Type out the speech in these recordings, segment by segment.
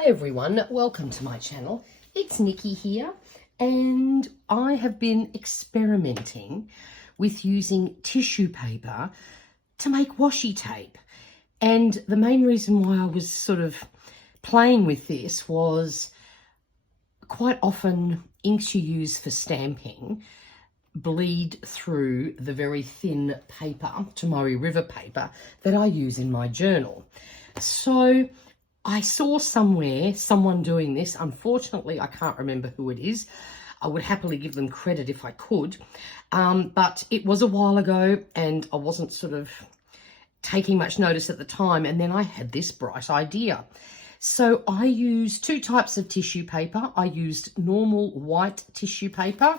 Hi everyone, welcome to my channel. It's Nikki here, and I have been experimenting with using tissue paper to make washi tape. And the main reason why I was sort of playing with this was quite often inks you use for stamping bleed through the very thin paper, Tomoe River paper, that I use in my journal. So I saw somewhere someone doing this. Unfortunately, I can't remember who it is. I would happily give them credit if I could. But it was a while ago and I wasn't sort of taking much notice at the time. And then I had this bright idea. So I used two types of tissue paper. I used normal white tissue paper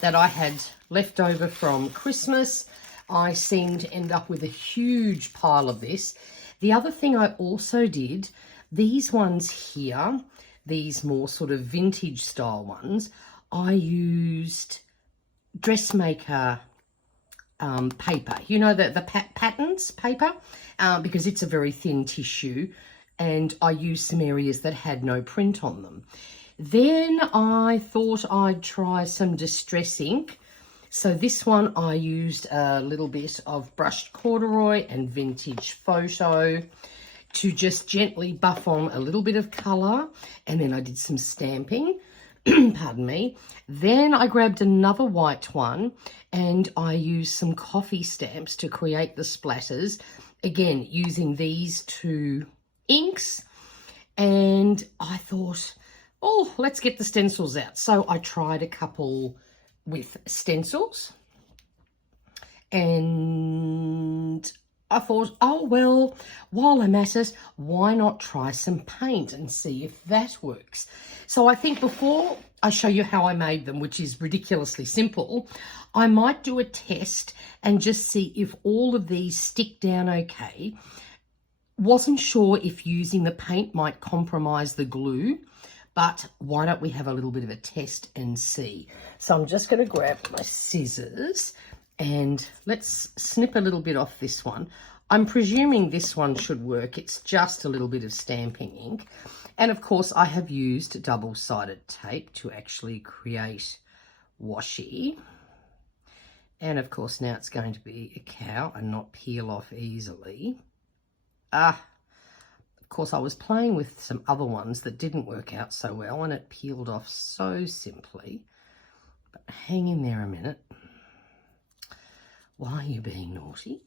that I had left over from Christmas. I seemed to end up with a huge pile of this. The other thing I also did, these ones here, these more sort of vintage style ones, I used dressmaker paper, you know, the patterns paper, because it's a very thin tissue, and I used some areas that had no print on them. Then I thought I'd try some distress ink. So this one I used a little bit of brushed corduroy and vintage photo to just gently buff on a little bit of colour, and then I did some stamping, pardon me. Then I grabbed another white one and I used some coffee stamps to create the splatters, again using these two inks. And I thought, oh, let's get the stencils out. So I tried a couple with stencils, and I thought, oh well, while I'm at it, why not try some paint and see if that works? So I think before I show you how I made them, which is ridiculously simple, I might do a test and just see if all of these stick down okay. Wasn't sure if using the paint might compromise the glue, but why don't we have a little bit of a test and see? So I'm just going to grab my scissors and let's snip a little bit off this one. I'm presuming this one should work. It's just a little bit of stamping ink. And of course I have used double-sided tape to actually create washi. And of course now it's going to be a cow and not peel off easily. Of course, I was playing with some other ones that didn't work out so well and it peeled off so simply. But hang in there a minute. Why are you being naughty?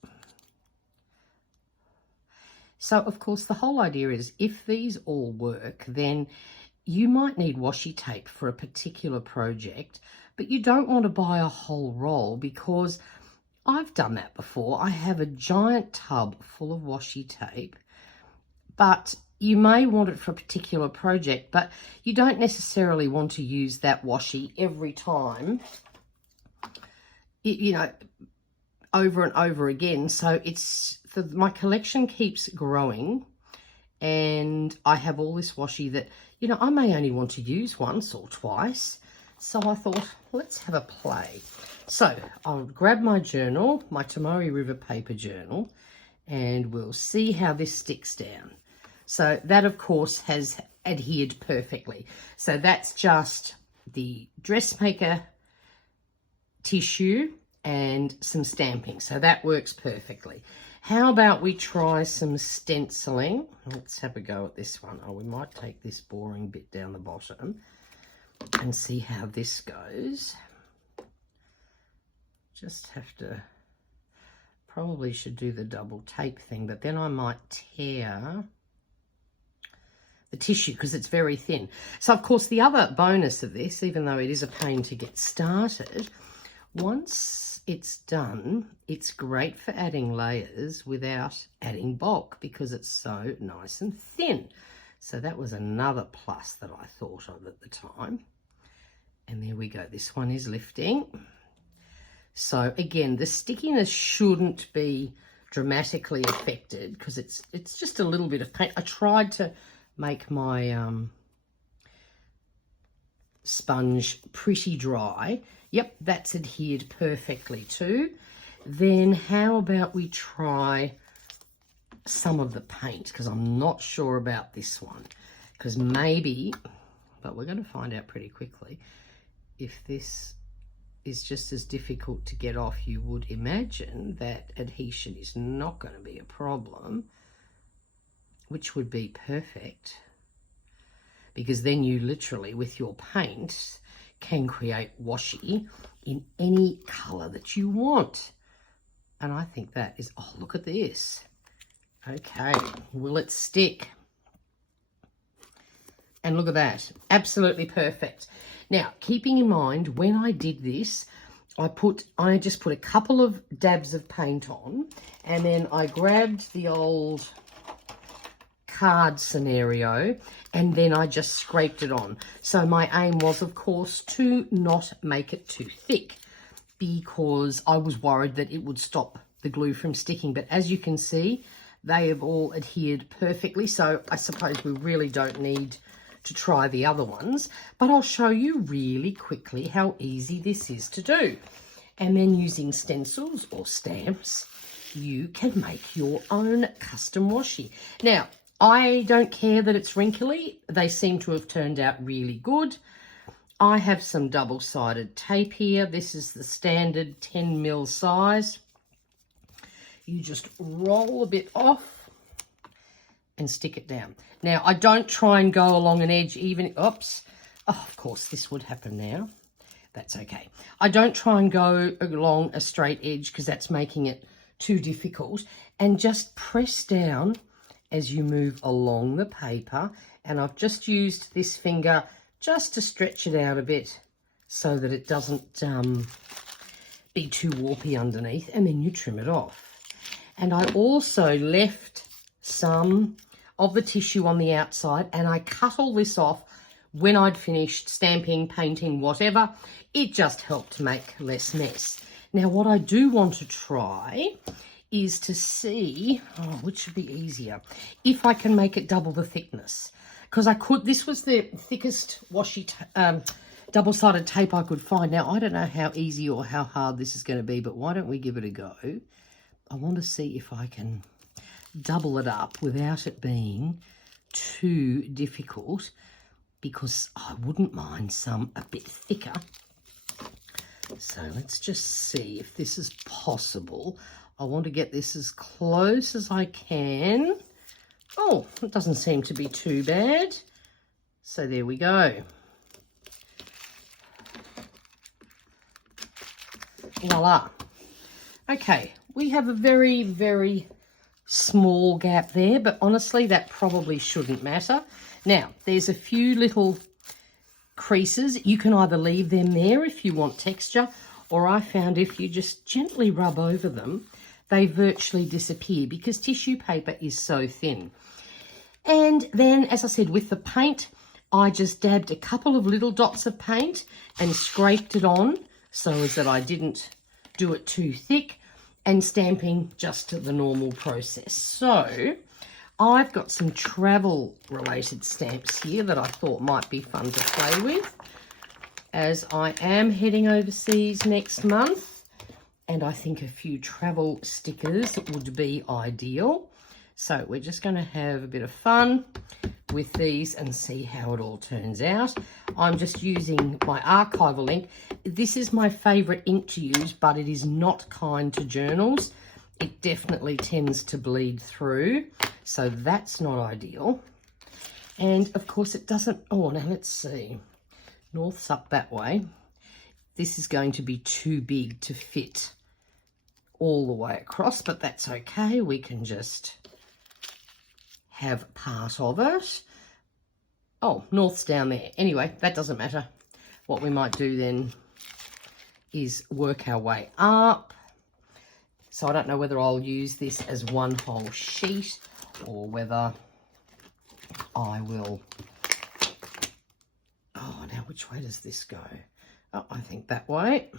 So, of course, the whole idea is if these all work, then you might need washi tape for a particular project, but you don't want to buy a whole roll because I've done that before. I have a giant tub full of washi tape, but you may want it for a particular project, but you don't necessarily want to use that washi every time, you know, over and over again. So my collection keeps growing, and I have all this washi that, you know, I may only want to use once or twice. So I thought, let's have a play. So I'll grab my journal, my Tomoe River paper journal, and we'll see how this sticks down. So that, of course, has adhered perfectly. So that's just the dressmaker tissue and some stamping. So that works perfectly. How about we try some stenciling? Let's have a go at this one. Oh, we might take this boring bit down the bottom and see how this goes. Just have to, probably should do the double tape thing, but then I might tear the tissue because it's very thin. So of course the other bonus of this, even though it is a pain to get started, once it's done, it's great for adding layers without adding bulk because it's so nice and thin. So that was another plus that I thought of at the time. And there we go, this one is lifting. So again, the stickiness shouldn't be dramatically affected because it's just a little bit of paint. I tried to make my sponge pretty dry. Yep, that's adhered perfectly too. Then how about we try some of the paint, because I'm not sure about this one. because maybe, but we're going to find out pretty quickly, if this is just as difficult to get off, you would imagine that adhesion is not going to be a problem, which would be perfect, because then you literally, with your paint, can create washi in any colour that you want. And I think that is, oh, look at this. Okay, will it stick? And look at that, absolutely perfect. Now, keeping in mind, when I did this, I just put a couple of dabs of paint on, and then I grabbed the old card scenario, and then I just scraped it on. So my aim was, of course, to not make it too thick, because I was worried that it would stop the glue from sticking. But as you can see, they have all adhered perfectly, so I suppose we really don't need to try the other ones, but I'll show you really quickly how easy this is to do. And then using stencils or stamps, you can make your own custom washi. Now, I don't care that it's wrinkly. They seem to have turned out really good. I have some double-sided tape here. This is the standard 10mm size. You just roll a bit off and stick it down. Now, I don't try and go along an edge even, oops. Oh, of course, this would happen now. That's okay. I don't try and go along a straight edge because that's making it too difficult. And just press down as you move along the paper. And I've just used this finger just to stretch it out a bit so that it doesn't be too warpy underneath. And then you trim it off. And I also left some of the tissue on the outside, and I cut all this off when I'd finished stamping, painting, whatever. It just helped to make less mess. Now, what I do want to try is to see, which would be easier, if I can make it double the thickness. Because I could, this was the thickest washi double-sided tape I could find. Now, I don't know how easy or how hard this is going to be, but why don't we give it a go? I want to see if I can double it up without it being too difficult, because I wouldn't mind some a bit thicker. So let's just see if this is possible. I want to get this as close as I can. Oh, it doesn't seem to be too bad. So there we go. Voila. Okay, we have a very, very small gap there, but honestly, that probably shouldn't matter. Now, there's a few little creases. You can either leave them there if you want texture, or I found if you just gently rub over them, they virtually disappear because tissue paper is so thin. And then, as I said, with the paint, I just dabbed a couple of little dots of paint and scraped it on so as that I didn't do it too thick, and stamping just the normal process. So I've got some travel related stamps here that I thought might be fun to play with, as I am heading overseas next month, and I think a few travel stickers would be ideal. So we're just going to have a bit of fun with these and see how it all turns out. I'm just using my archival ink. This is my favourite ink to use, but it is not kind to journals. It definitely tends to bleed through, so that's not ideal. And of course it doesn't, oh, now let's see. North's up that way. This is going to be too big to fit all the way across, but that's okay. We can just have part of it. Oh, North's down there. Anyway, that doesn't matter. What we might do then is work our way up. So I don't know whether I'll use this as one whole sheet or whether I will... Oh, now which way does this go? Oh, I think that way.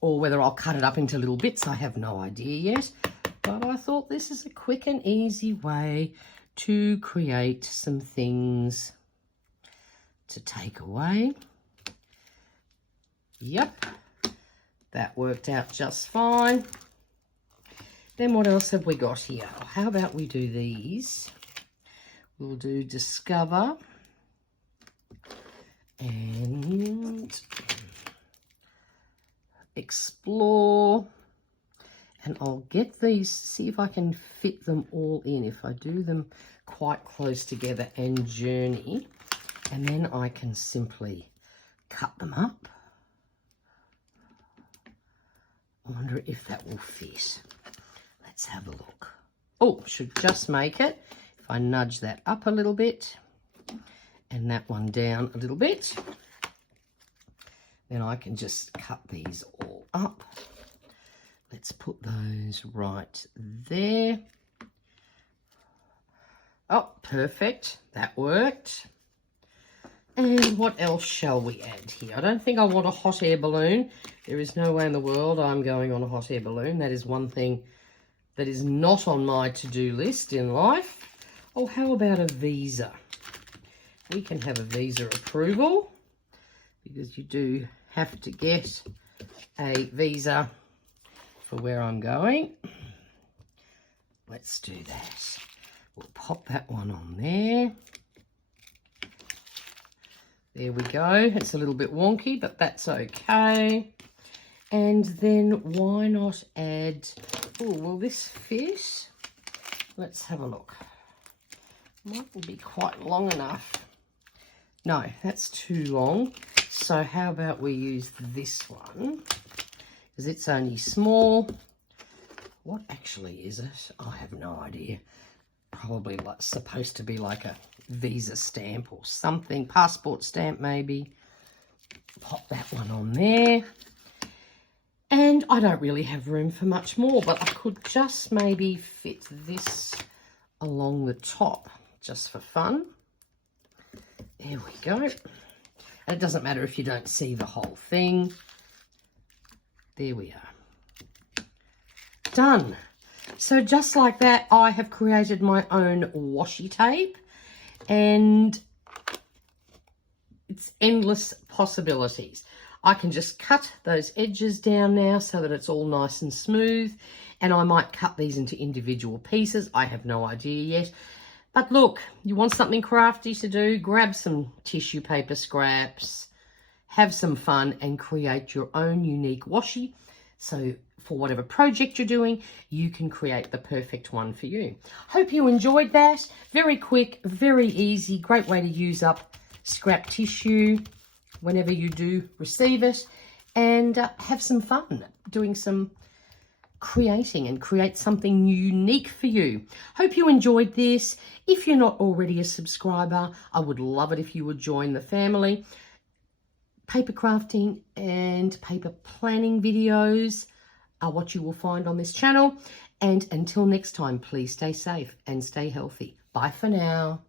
Or whether I'll cut it up into little bits. I have no idea yet. But I thought this is a quick and easy way to create some things to take away. Yep, that worked out just fine. Then what else have we got here? How about we do these we'll do Discover and Explore. And I'll get these, see if I can fit them all in, if I do them quite close together, and Journey. And then I can simply cut them up. I wonder if that will fit. Let's have a look. Oh, should just make it. If I nudge that up a little bit and that one down a little bit, then I can just cut these all up. Let's put those right there. Oh, perfect. That worked. And what else shall we add here? I don't think I want a hot air balloon. There is no way in the world I'm going on a hot air balloon. That is one thing that is not on my to-do list in life. Oh, how about a visa? We can have a visa approval because you do have to get a visa for where I'm going. Let's do that. We'll pop that one on there. There we go. It's a little bit wonky, but that's okay. And then why not add, oh, will this fit? Let's have a look. Might be quite long enough. No, that's too long. So how about we use this one? Because it's only small. What actually is it? I have no idea. Probably like supposed to be like a visa stamp or something, passport stamp maybe. Pop that one on there. And I don't really have room for much more, but I could just maybe fit this along the top just for fun. There we go. And it doesn't matter if you don't see the whole thing. There we are. Done. So just like that, I have created my own washi tape, and it's endless possibilities. I can just cut those edges down now so that it's all nice and smooth, and I might cut these into individual pieces. I have no idea yet. But look, you want something crafty to do, grab some tissue paper scraps, have some fun and create your own unique washi. So for whatever project you're doing, you can create the perfect one for you. Hope you enjoyed that. Very quick, very easy, great way to use up scrap tissue whenever you do receive it, and have some fun doing some creating and create something unique for you. Hope you enjoyed this. If you're not already a subscriber, I would love it if you would join the family. Paper crafting and paper planning videos are what you will find on this channel. And until next time, please stay safe and stay healthy. Bye for now.